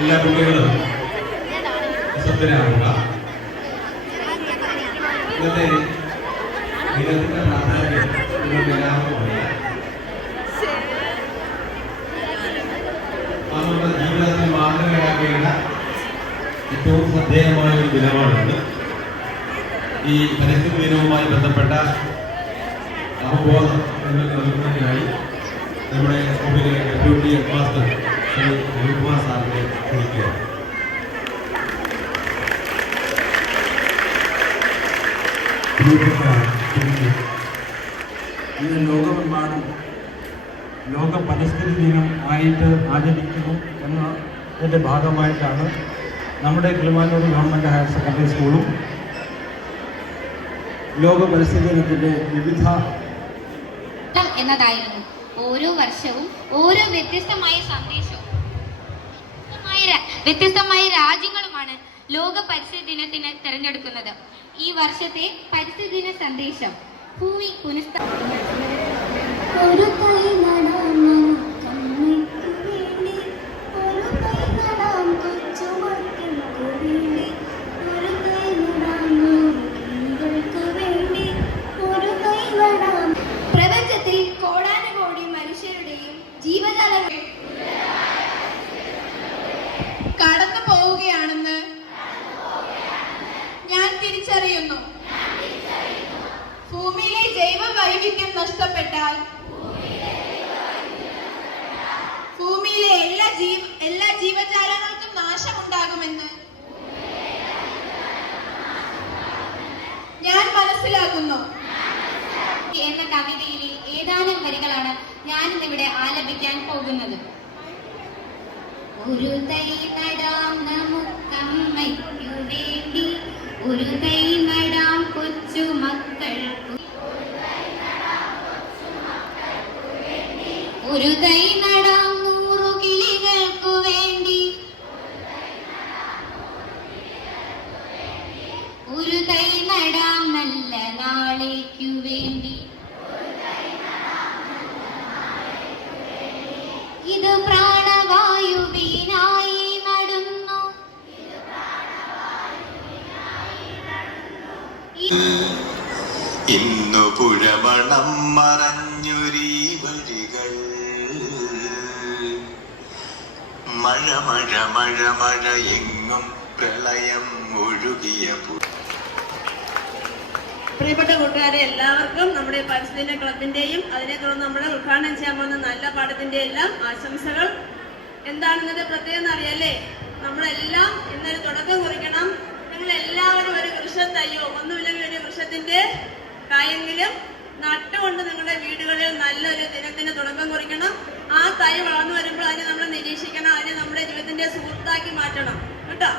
എല്ലാ കുട്ടികളും നിശബ്ദരാകുക. ഇന്നത്തെ ദിനത്തിന്റെ പ്രാധാന്യം നിങ്ങൾക്ക് എല്ലാവർക്കും അറിയാം. നമ്മുടെ ജീവിതത്തിൽ മാതൃകയാക്കേണ്ട ഏറ്റവും ശ്രദ്ധേയമായ ഒരു ദിനമാണിത്. ഈ പരിസ്ഥിതി ദിനവുമായി ബന്ധപ്പെട്ട അവബോധം നൽകുന്നതിനായി നമ്മുടെ സ്കൂളിലെ deputy head master Shri Ravikumar സാറിനെ ക്ഷണിക്കുക. ഇന്ന് ലോകമെമ്പാടും ലോക പരിസ്ഥിതി ദിനം ആയിട്ട് ആചരിക്കുന്നു എന്നതിൻ്റെ ഭാഗമായിട്ടാണ് നമ്മുടെ കിളിമാനൂർ ഗവൺമെൻറ് ഹയർ സെക്കൻഡറി സ്കൂളും ലോക പരിസ്ഥിതി ദിനത്തിൻ്റെ വിവിധ എന്നതായിരുന്നു. ഓരോ വർഷവും ഓരോ വ്യത്യസ്തമായ സന്ദേശവും വ്യത്യസ്തമായ രാജ്യങ്ങളുമാണ് ലോക പരിസ്ഥിതി ദിനത്തിന് തിരഞ്ഞെടുക്കുന്നത്. ഈ വർഷത്തെ പരിസ്ഥിതി ദിന സന്ദേശം ഭൂമി പ്രപഞ്ചത്തിൽ കോടാനുകോടി മനുഷ്യരുടെയും ജീവജാലങ്ങളുടെയും കടന്നു പോവുകയാണെന്ന് ഞാൻ തിരിച്ചറിയുന്നു. ഭൂമിയിലെ ജൈവ വൈവിധ്യം നഷ്ടപ്പെട്ടാൽ ഭൂമിയിലെ എല്ലാ ജീവജാലങ്ങൾക്കും നാശമുണ്ടാകുമെന്ന് ഞാൻ മനസ്സിലാക്കുന്നു എന്ന കവിതയിലെ ഏതാനും വരികളാണ് ഞാൻ ഇന്നിവിടെ ആലപിക്കാൻ പോകുന്നത്. ഒരു തൈ നടാം നമുക്കമ്മയ്ക്കു വേണ്ടി, ഒരു തൈ നടാം കൊച്ചു മക്കൾക്കു, ഒരു തൈ നടാം 100 കിളികൾക്കു വേണ്ടി, ഒരു തൈ നടാം നല്ല നാളേക്കു വേണ്ടി. ഇത് പ്രാണവായുവിനായി നടുന്നു, ഇന്നു പുഴമണം മറഞ്ഞൊരീ വഴികൾ, മഴ മഴ മഴ മഴ എങ്ങും പ്രളയം ഒഴുകിയ. പ്രിയപ്പെട്ട കൂട്ടുകാരെ, എല്ലാവർക്കും നമ്മുടെ പരിസ്ഥിതി ക്ലബിന്റെയും അതിനെ തുടർന്ന് നമ്മുടെ ഉദ്ഘാടനം ചെയ്യാൻ പോകുന്ന നല്ല പാഠത്തിന്റെ എല്ലാം ആശംസകൾ. എന്താണെന്നത് പ്രത്യേകം അറിയല്ലേ? നമ്മളെല്ലാം ഇന്നൊരു തുടക്കം കുറിക്കണം. നിങ്ങൾ എല്ലാവരും ഒരു വൃക്ഷത്തയ്യോ ഒന്നുമില്ലെങ്കിൽ ഒരു വൃക്ഷത്തിന്റെ കായെങ്കിലും നട്ടുകൊണ്ട് നിങ്ങളുടെ വീടുകളിൽ നല്ലൊരു ദിനത്തിന് തുടക്കം കുറിക്കണം. ആ തൈ വളർന്നു വരുമ്പോൾ അതിനെ നമ്മൾ നിരീക്ഷിക്കണം, അതിനെ നമ്മുടെ ജീവിതത്തിന്റെ സുഹൃത്താക്കി മാറ്റണം കേട്ടോ.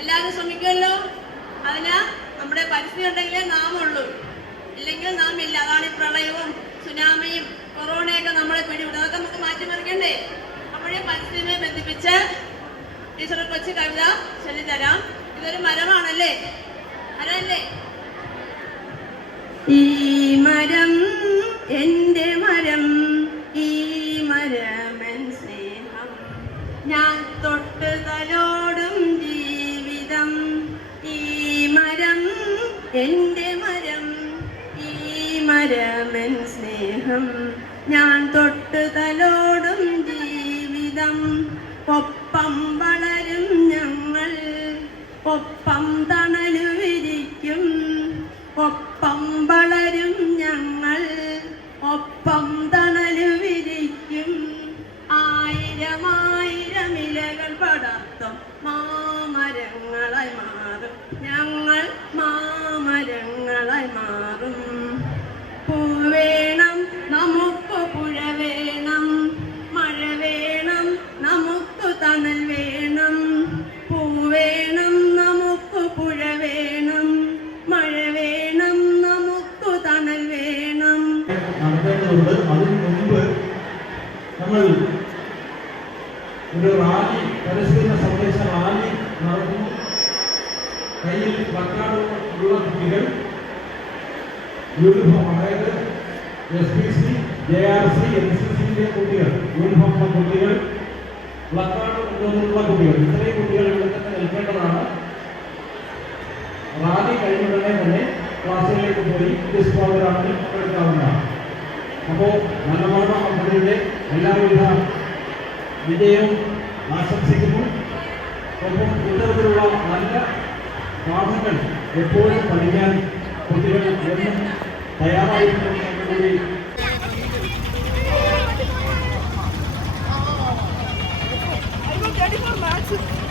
എല്ലാവരും ശ്രമിക്കുമല്ലോ. അതിന് നമ്മുടെ പരിസ്ഥിതി ഉണ്ടെങ്കിലേ നാം ഉള്ളൂ, ഇല്ലെങ്കിൽ നാം ഇല്ല. അതാണ് ഈ പ്രളയവും സുനാമിയും കൊറോണയൊക്കെ നമ്മളെ പിടിവിടും. അതൊക്കെ നമുക്ക് മാറ്റിമറിക്കണ്ടേ? അപ്പോഴേ പരിസ്ഥിതിയെ ബന്ധിപ്പിച്ച് ടീച്ചർ കൊച്ചു കവിത ചൊല്ലിത്തരാം. ഇതൊരു മരമാണല്ലേ? മരമല്ലേ? ഈ മരം എൻ്റെ മരം, ഈ മരമൻ സ്നേഹം, ഞാൻ തൊട്ട് തലോടും ജീവിതം. ഈ മരം എൻ്റെ മരം, ഈ മരമൻ സ്നേഹം, ഞാൻ തൊട്ട് തലോടും ജീവിതം. ഒപ്പം വളരും ഞങ്ങൾ, ഒപ്പം തണലു വിരിക്കും, ഒപ്പം വളരും ഞങ്ങൾ, ഒപ്പം തണലു വിരിക്കും. 1000 ഇലകൾ പടർത്തും മാമരങ്ങളായി മാറും ഞങ്ങൾ, മാമരങ്ങളായി മാറും. പൂവേണം നമുക്ക് പുഴ വേണം, മഴ വേണം നമുക്ക് തണൽ വേണം. പൂവേണം നമുക്ക് പുഴ വേണം, മഴ വേണം നമുക്ക് തണൽ വേണം. നടത്തേണ്ടതുണ്ട്. അതിനു മുൻപ് നമ്മൾ ഒരു റാലി, പരിസ്ഥിതി സന്ദേശ റാലി നടത്തുന്നു. കയ്യിൽ പ്ലക്കാർഡുള്ള കുട്ടികൾ യൂണിഫോം, അതായത് SPC, JRC, NCCയിലെ കുട്ടികൾ, യൂണിഫോമുള്ള കുട്ടികൾ പ്ലക്കാർഡ് കൊണ്ടുവന്നിട്ടുള്ള കുട്ടികൾ, ഇത്രയും കുട്ടികൾ ഇവിടെ തന്നെ നിൽക്കേണ്ടതാണ്. റാലി കഴിഞ്ഞുടനെ തന്നെ ക്ലാസ്സുകളിലേക്ക് പോയി ക്വിസ് പ്രോഗ്രാമിൽ പങ്കെടുക്കാവുന്നതാണ്. അപ്പോൾ നല്ലപാഠ പദ്ധതിയുടെ എല്ലാവിധ വിജയവും ആശംസിക്കുന്നു. ഒപ്പം ഇത്തരത്തിലുള്ള നല്ല പാഠങ്ങൾ എപ്പോഴും പഠിക്കാൻ കുട്ടികൾ എന്നും തയ്യാറായിട്ടുണ്ടെന്നുകൂടി I got 34 marks.